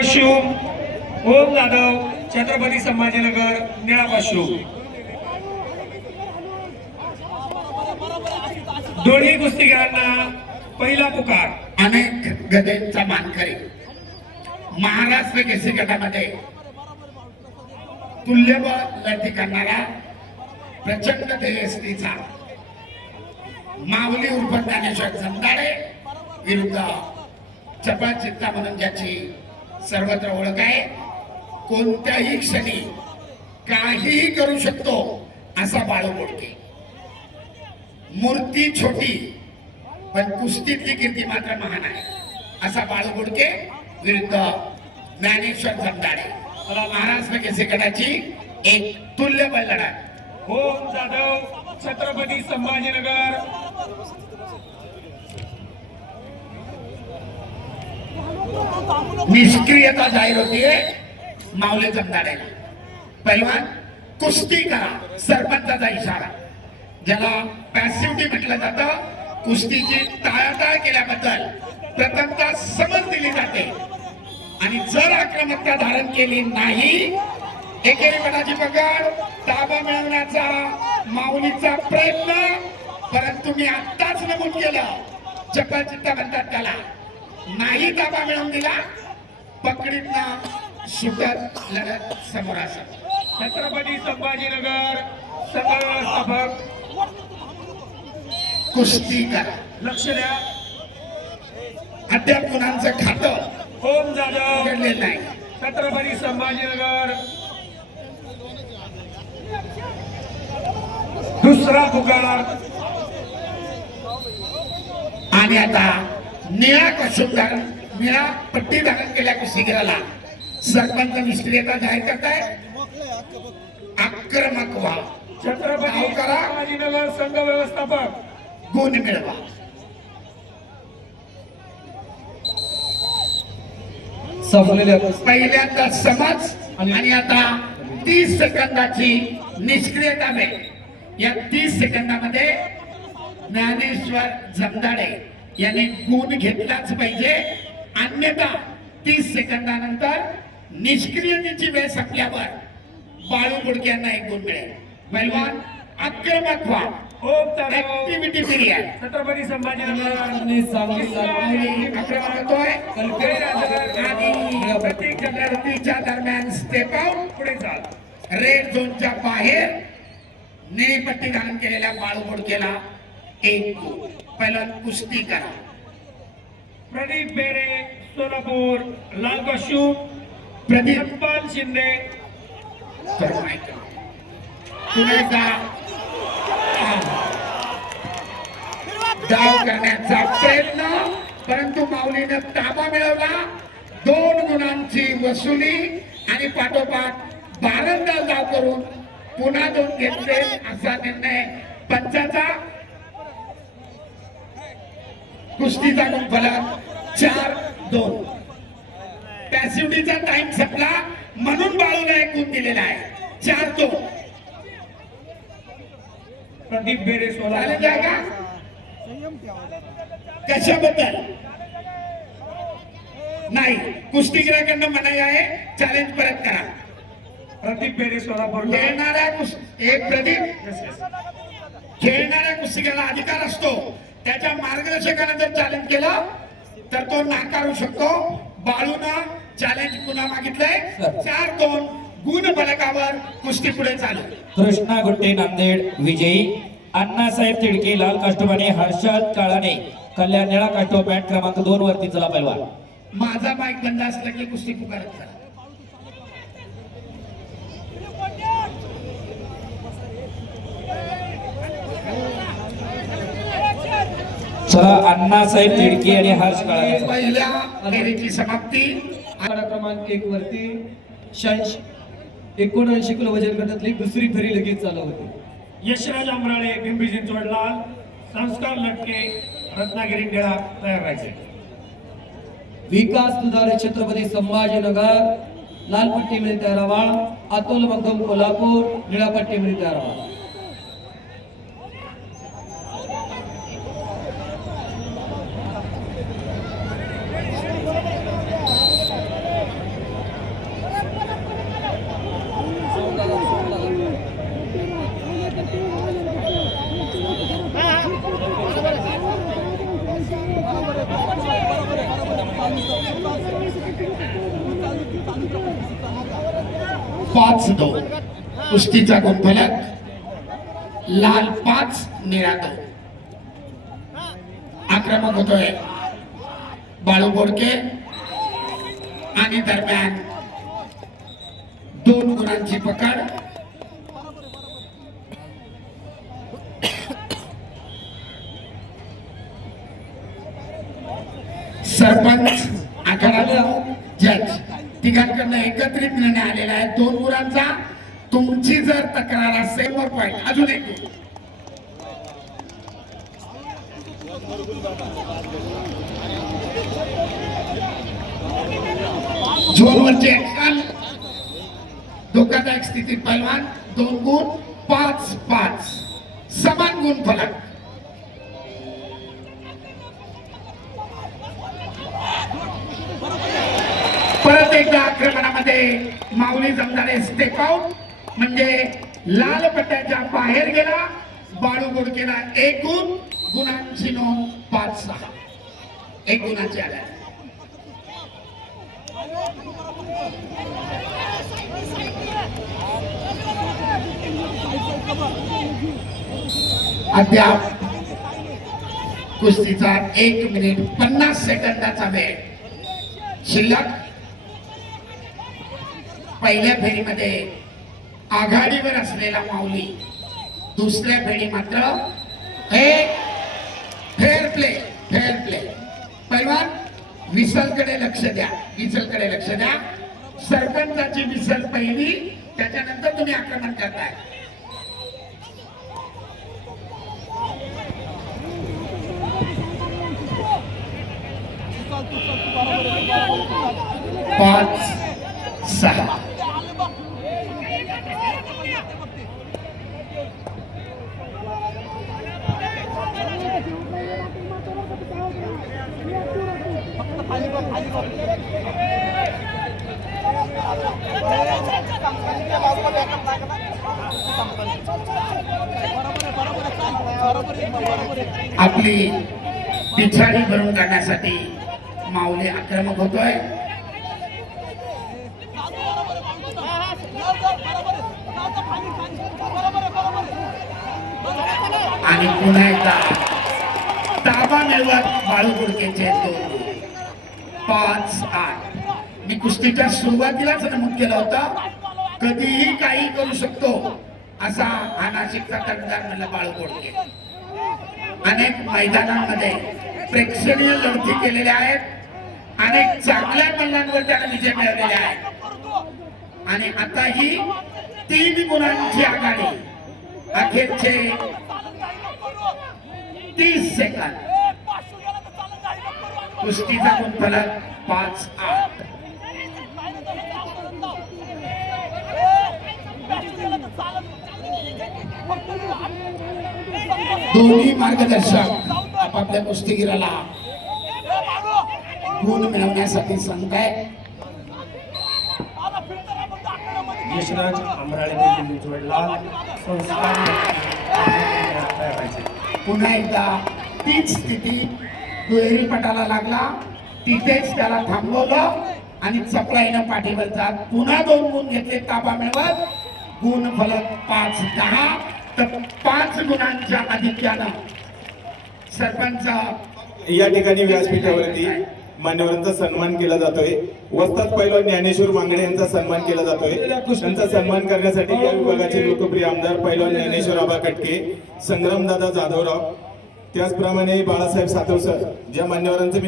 पशु ओम जाधव छत्रपती संभाजीनगर निळा पशु दोन्ही कुस्तीगीरांना पहिला पुकार। अनेक गदेंचा मानकरी महाराष्ट्र केसरी गटामध्ये तुल्यबळ लढती करणारा प्रचंड तेजस्वीचा माऊली उर्फ ज्ञानेश्वर जमदाडे विरुद्ध चपळ चित्ता म्हणून ज्याची सर्वत्र ओळख आहे, कोणत्याही क्षणी काहीही करू शकतो असा बाळू बोडके। मूर्ती छोटी पण कुस्तीतली कीर्ती मात्र महान आहे असा बाळू बोडके विरुद्ध ज्ञानेश्वर जमदाडे। महाराष्ट्र केसरी गटाची एक तुल्यबळ लढत। ओम जाधव छत्रपती संभाजीनगर निष्क्रियता जाहीर होतीये माऊली जमदाडेला। पहिलवान कुस्ती करा सरपंचाचा इशारा, ज्याला पॅसिव्हिटी म्हटलं जातं। कुस्तीची टाळाटाळ केल्याबद्दल प्रथमतः समज दिली जाते आणि जर आक्रमकता धारण केली नाही एकेरी पटाची पकड, ताबा मिळवण्याचा माऊलीचा प्रयत्न। परंतु मी आत्ताच नमूद केलं, चपळ चित्ता म्हणतात त्याला, नाही ताबा मिळवून दिला पकडीतनं सुटत लढत समोर असत। छत्रपती संभाजीनगर सदर व्यवस्थापक कुस्ती करा, लक्ष द्या। अद्याप गुणांचं खातं ओम जाधव उघडलेलं नाही। छत्रपती संभाजीनगर दुसरा पुकार। आणि आता निळा कसून धारण, निळा पट्टी धारण केल्या कुस्तीगीराला सरपंच निष्क्रियता जाहीर करताय। आक्रमक व्हा, छत्रपती करा, संभाजीनगर संघ व्यवस्थापक गुण मिळवा। पहिल्यांदा समज आणि आता 30 सेकंदाची निष्क्रियता वेळ। या 30 सेकंदामध्ये ज्ञानेश्वर जमदाडे यांनी गुण घेतलाच पाहिजे, अन्यथा 30 सेकंदानंतर निष्क्रियतेची वेळ संपल्यावर बाळू बोडके यांना एक गुण मिळेल। पहिलवान आक्रमक व्हा। ओम जाधव ऍक्टिव्हिटी पिरियड। छत्रपती संभाजीनगर आणि प्रत्येक चक्रवर्तीच्या दरम्यान स्टेप आउट पुढे चाल। रेड झोनच्या बाहेर निळी पट्टी धारण केलेल्या बाळू बोडकेला एक गुण। पहिलं कुस्ती करा। प्रदीप बेरे सोलापूर लाल पशु प्रदीप धनपाल शिंदे डाव करण्याचा प्रयत्न, परंतु माऊलीने ताबा मिळवला। 2 गुणांची वसुली आणि पाठोपाठ बारंदार डाव करून पुन्हा 2 घेतले असा निर्णय पंचाचा। कुस्तीचा गुणफलक 4-2। पॅसिव्हिटीचा टाइम संपला म्हणून बाळूला एक गुण दिलेला आहे। 4-2 प्रदीप बेरे सोलापूर का कशाबद्दल नाही, कुस्तीगीराकडनं मनाई आहे, चॅलेंज परत करा। प्रदीप बेरे सोलापूर खेळणाऱ्या कुस्तीगीराला अधिकार असतो, त्याच्या मार्गदर्शकाने जर चॅलेंज केलं तर तो नाकारू शकतो। बाळूनं चॅलेंज पुन्हा मागितलंय। 4-2 गुण फलकावर कुस्ती पुढे चालू। कृष्णा गुट्टे नांदेड विजयी, अण्णासाहेब तिडके लाल कास्टूम आणि हर्षद काळाने कल्याण निळा कास्टूम बॅट क्रमांक 2 वरती चला पहिलवान। माझा माईक बंद असला की कुस्ती पुकारत चला। चला अण्णासाहेब तिडके आणि हर्ष काळाने पहिल्या फेरीची समाप्ती। आकडा क्रमांक 1 वरती 79 किलो वजन गटातली दुसरी फेरी लगेच चालू होती। यशराज आंबराळे पिंपरी चिंचवड लाल, संस्कार लटके रत्नागिरी निळा तयार राहायचे। विकास दुधारे छत्रपती संभाजीनगर लाल पट्टीमध्ये तयार व्हा। अतुल मगदूम कोल्हापूर निळा पट्टीमध्ये तयार व्हा। 5-2 कुस्तीचा गुणफलक लाल 5 निळा 2. आक्रमक होतोय बाळू बोडके आणि दरम्यान 2 गुणांची पकड. सरपंच आखाडा जज तिघांकडनं एकत्रित निर्णय आलेला आहे 2 गुणांचा. तुमची जर तक्रार असेल वर पॉईंट अजून एक गुण. झोनवरची ऍक्शन धोकादायक स्थितीत पैलवान 2 गुण 5-5 समान गुण फलक. परत एकदा आक्रमणामध्ये माऊली जमदारे स्टेप आउट म्हणजे लाल पट्ट्याच्या बाहेर गेला. बाळू बोडकेला 1 गुण. गुणांची नोंद 5-6 1 गुणाची आल्या. अद्याप कुस्तीचा 1 मिनिट 50 सेकंदाचा वेळ शिल्लक. पहिल्या फेरीमध्ये आघाडीवर असलेला माऊली दुसऱ्या फेरी मात्र फेअर प्ले. पैलवान विसलकडे लक्ष द्या. विसलकडे लक्ष द्या. सरपंचाची विसल पहिली त्याच्यानंतर तुम्ही आक्रमण करताय. पाच 6 आपली पिछाडी भरून काढण्यासाठी माऊली आक्रमक होतोय. आणि पुन्हा एकदा ताबा मिळवत बाळू बोडकेचे 5-8. मी कुस्तीच्या सुरुवातीलाच नमूद केलं होतं कधीही काही करू शकतो असा हा नाशिकचा कर्णधार म्हणला बाळू बोडके. अनेक मैदानांमध्ये प्रेक्षणीय लढती केलेल्या आहेत. अनेक चांगल्या मल्लांवर त्याने विजय मिळवलेले आहेत आणि आता ही 3 गुणांची आघाडी. अखेरचे 30 सेकंद. कुस्तीचा गुणफलक 5-8. दोन्ही मार्गदर्शक आपापल्या कुस्तीगीराला गुण मिळवण्यासाठी सांगताय. यशराज अमराळे जोडला संस्कार पुन्हा एकदा तीच स्थिती दुहेरी पटाला लागला. तिथेच त्याला थांबवलं आणि चपळाईनं पाठीवर जात पुन्हा 2 गुण घेतले. ताबा मिळवत गुण फलक 5-10 तर 5 गुणांच्या आधिक्यानं सरपंच या ठिकाणी व्यासपीठावरती मान्यवरांचा सन्मान केला जातोय. वस्ताद पैलवान ज्ञानेश्वर मांगडे यांचा सन्मान केला जातोय. त्यांचा सन्मान करण्यासाठी या विभागाचे लोकप्रिय आमदार पैलवान ज्ञानेश्वर आबा कटके, संग्रामदादा जाधवराव, त्याचप्रमाणे बाळासाहेब सातव सर, ज्या मान्यवरांचे